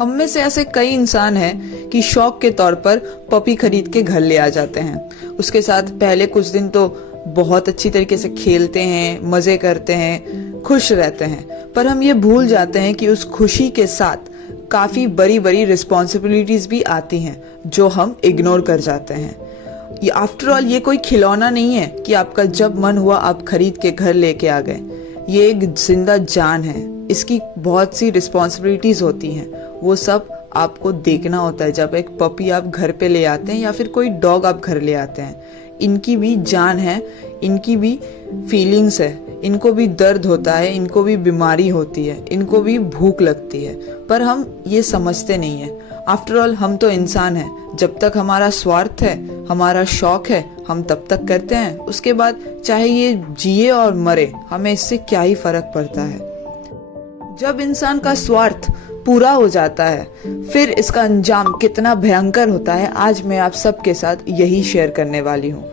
हम में से ऐसे कई इंसान हैं कि शौक के तौर पर पपी खरीद के घर ले आ जाते हैं। उसके साथ पहले कुछ दिन तो बहुत अच्छी तरीके से खेलते हैं, मजे करते हैं, खुश रहते हैं, पर हम ये भूल जाते हैं कि उस खुशी के साथ काफी बड़ी बड़ी रिस्पॉन्सिबिलिटीज भी आती हैं जो हम इग्नोर कर जाते हैं। आफ्टर ऑल ये कोई खिलौना नहीं है कि आपका जब मन हुआ आप खरीद के घर लेके आ गए। ये एक जिंदा जान है, इसकी बहुत सी रिस्पॉन्सिबिलिटीज होती हैं, वो सब आपको देखना होता है। जब एक पपी आप घर पे ले आते हैं या फिर कोई डॉग आप घर ले आते हैं, इनकी भी जान है, इनकी भी फीलिंग्स है, इनको भी दर्द होता है, इनको भी बीमारी होती है, इनको भी भूख लगती है, पर हम ये समझते नहीं है। आफ्टर ऑल हम तो इंसान हैं, जब तक हमारा स्वार्थ है, हमारा शौक है, हम तब तक करते हैं। उसके बाद चाहे ये जिए और मरे, हमें इससे क्या ही फर्क पड़ता है। जब इंसान का स्वार्थ पूरा हो जाता है, फिर इसका अंजाम कितना भयंकर होता है, आज मैं आप सबके साथ यही शेयर करने वाली हूँ।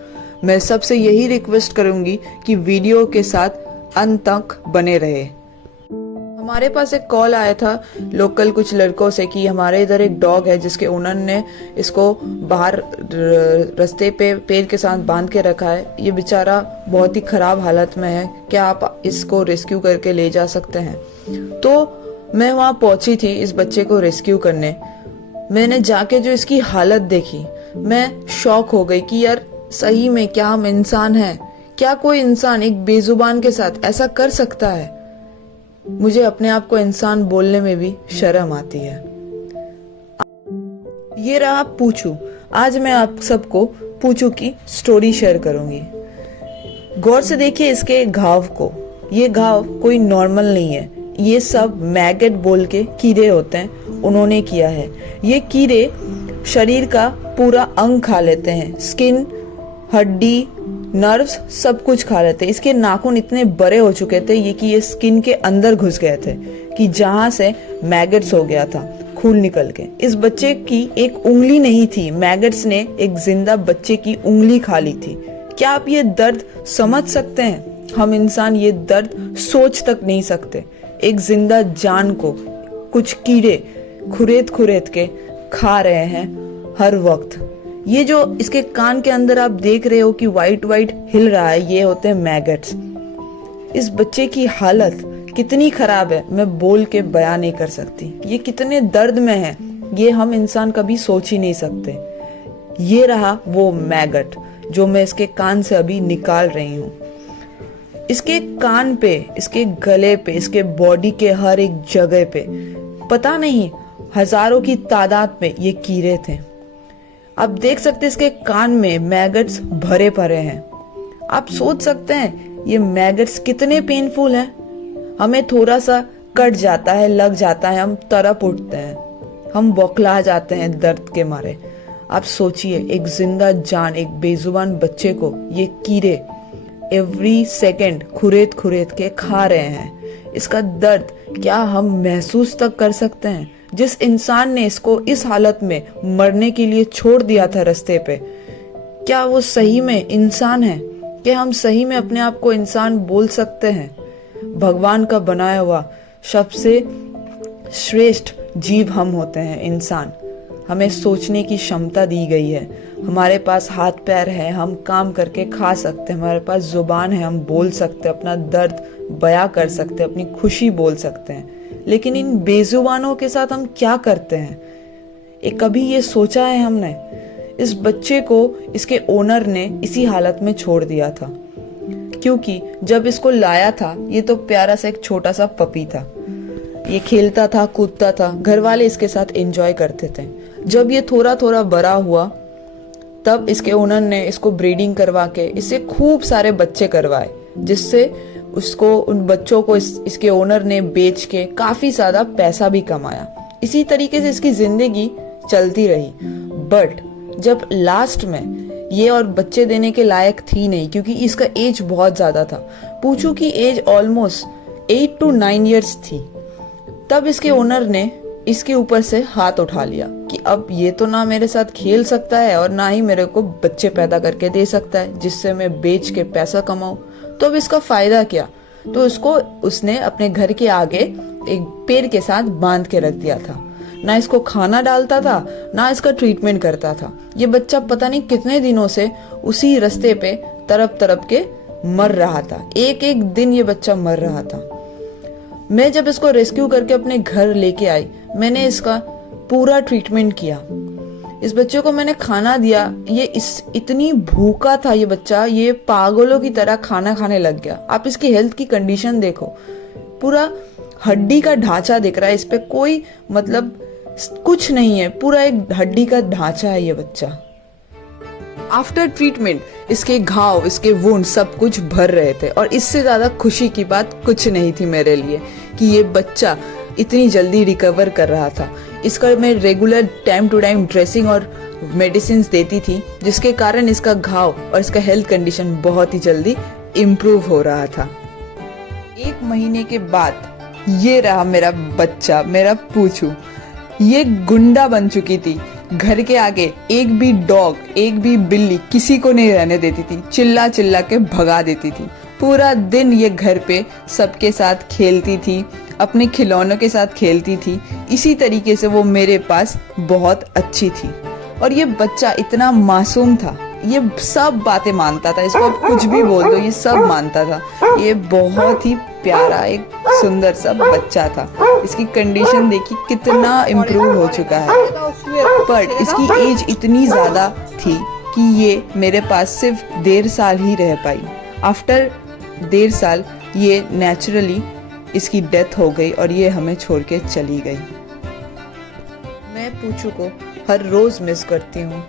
मैं सबसे यही रिक्वेस्ट करूंगी कि वीडियो के साथ अंत तक बने रहे। हमारे पास एक कॉल आया था लोकल कुछ लड़कों से कि हमारे इधर एक डॉग है जिसके ओनर ने इसको बाहर रास्ते पे पेड़ के साथ बांध के रखा है। ये बेचारा बहुत ही खराब हालत में है, क्या आप इसको रेस्क्यू करके ले जा सकते हैं? तो मैं वहां पहुंची थी इस बच्चे को रेस्क्यू करने। मैंने जाके जो इसकी हालत देखी, मैं शॉक हो गई कि यार सही में क्या हम इंसान हैं? क्या कोई इंसान एक बेजुबान के साथ ऐसा कर सकता है? मुझे अपने आप को इंसान बोलने में भी शर्म आती है। ये रहा पूछू। आज मैं आप सबको पूछू की स्टोरी शेयर करूंगी। गौर से देखिए इसके घाव को। ये घाव कोई नॉर्मल नहीं है, ये सब मैगट बोल के कीड़े होते हैं, उन्होंने किया है। ये कीड़े शरीर का पूरा अंग खा लेते हैं, स्किन, हड्डी, नर्व्स सब कुछ खा लेते हैं। इसके नाखून इतने बड़े हो चुके थे ये ये स्किन के अंदर घुस गए थे कि जहां से मैगट्स हो गया था, खून निकल के। इस बच्चे की एक उंगली नहीं थी, मैगट्स ने एक जिंदा बच्चे की उंगली खा ली थी। क्या आप ये दर्द समझ सकते हैं? हम इंसान ये दर्द सोच तक नहीं सकते। एक जिंदा जान को कुछ कीड़े खुरेद खुरेद के खा रहे हैं हर वक्त। ये जो इसके कान के अंदर आप देख रहे हो कि वाइट वाइट हिल रहा है, ये होते हैं मैगट्स। इस बच्चे की हालत कितनी खराब है, मैं बोल के बयान नहीं कर सकती। ये कितने दर्द में है, ये हम इंसान कभी सोच ही नहीं सकते। ये रहा वो मैगट जो मैं इसके कान से अभी निकाल रही हूँ। इसके कान पे, इसके गले पे, इसके बॉडी के हर एक जगह पे पता नहीं हजारों की तादाद में ये कीड़े थे। आप देख सकते हैं इसके कान में मैगट्स भरे पड़े हैं। आप सोच सकते हैं ये मैगट्स कितने पेनफुल हैं। हमें थोड़ा सा कट जाता है, लग जाता है, हम तड़प उठते हैं, हम बौखला जाते हैं दर्द के मारे। आप सोचिए एक जिंदा जान, एक बेजुबान बच्चे को ये कीड़े एवरी सेकेंड खुरेद खुरेद के खा रहे हैं। इसका दर्द क्या हम महसूस तक कर सकते हैं? जिस इंसान ने इसको इस हालत में मरने के लिए छोड़ दिया था रास्ते पे, क्या वो सही में इंसान है? क्या हम सही में अपने आप को इंसान बोल सकते हैं? भगवान का बनाया हुआ सबसे श्रेष्ठ जीव हम होते हैं इंसान। हमें सोचने की क्षमता दी गई है, हमारे पास हाथ पैर है, हम काम करके खा सकते हैं, हमारे पास जुबान है, हम बोल सकते हैं, अपना दर्द बयां कर सकते हैं, अपनी खुशी बोल सकते हैं। लेकिन इन बेजुबानों के साथ हम क्या करते हैं? कभी ये सोचा है हमने? इस बच्चे को इसके ओनर ने इसी हालत में छोड़ दिया था, क्योंकि जब इसको लाया था ये तो प्यारा सा एक छोटा सा पपी था। ये खेलता था, कूदता था, घर वाले इसके साथ एंजॉय करते थे। जब ये थोड़ा थोड़ा बड़ा हुआ तब इसके ओनर ने इसको ब्रीडिंग करवा के इससे खूब सारे बच्चे करवाए, जिससे उसको उन बच्चों को इसके ओनर ने बेच के काफी ज्यादा पैसा भी कमाया। इसी तरीके से इसकी जिंदगी चलती रही। बट जब लास्ट में ये और बच्चे देने के लायक थी नहीं, क्योंकि इसका एज बहुत ज्यादा था। पूछू की एज ऑलमोस्ट 8 to 9 years थी। तब इसके ओनर ने इसके ऊपर से हाथ उठा लिया कि अब ये तो ना मेरे साथ खेल सकता है और ना ही मेरे को बच्चे पैदा करके दे सकता है जिससे मैं बेच के पैसा कमाऊं। तो अब इसका फायदा क्या? तो उसको उसने अपने घर के आगे एक पेड़ के साथ बांध के रख दिया था। ना इसको खाना डालता था, ना इसका ट्रीटमेंट करता था। ये बच्चा पता नहीं कितने दिनों से उसी रास्ते पे तड़प तड़प के मर रहा था। एक एक दिन ये बच्चा मर रहा था। मैं जब इसको रेस्क्यू करके अपने घर लेके आई, मैंने इसका पूरा ट्रीटमेंट किया। इस बच्चे को मैंने खाना दिया। ये इतनी भूखा था ये बच्चा, ये पागलों की तरह खाना खाने लग गया। आप इसकी हेल्थ की कंडीशन देखो, पूरा हड्डी का ढांचा दिख रहा है, इस पे कोई मतलब कुछ नहीं है, पूरा एक हड्डी का ढांचा है ये बच्चा। आफ्टर ट्रीटमेंट इसके घाव, इसके वुंड सब कुछ भर रहे थे, और इससे ज्यादा खुशी की बात कुछ नहीं थी मेरे लिए कि ये बच्चा इतनी जल्दी रिकवर कर रहा था। इसका मैं regular time to time dressing और मेडिसिन देती थी, जिसके कारण इसका घाव और इसका हेल्थ कंडीशन बहुत ही जल्दी इम्प्रूव हो रहा था। 1 महीने के बाद ये रहा मेरा बच्चा, मेरा पूछू। ये गुंडा बन चुकी थी। घर के आगे एक भी डॉग, एक भी बिल्ली किसी को नहीं रहने देती थी, चिल्ला चिल्ला के भगा देती थी। पूरा दिन ये घर पे सबके साथ खेलती थी, अपने खिलौनों के साथ खेलती थी। इसी तरीके से वो मेरे पास बहुत अच्छी थी। और ये बच्चा इतना मासूम था, ये सब बातें मानता था। इसको आप कुछ भी बोल दो, ये सब मानता था। ये बहुत ही प्यारा एक सुंदर सा बच्चा था। इसकी कंडीशन देखी कितना इम्प्रूव हो चुका है, बट इसकी एज इतनी ज्यादा थी कि ये मेरे पास सिर्फ 1.5 साल ही रह पाई। आफ्टर 1.5 साल ये नेचुरली इसकी डेथ हो गई और ये हमें छोड़ के चली गई। मैं पूछू को हर रोज मिस करती हूँ।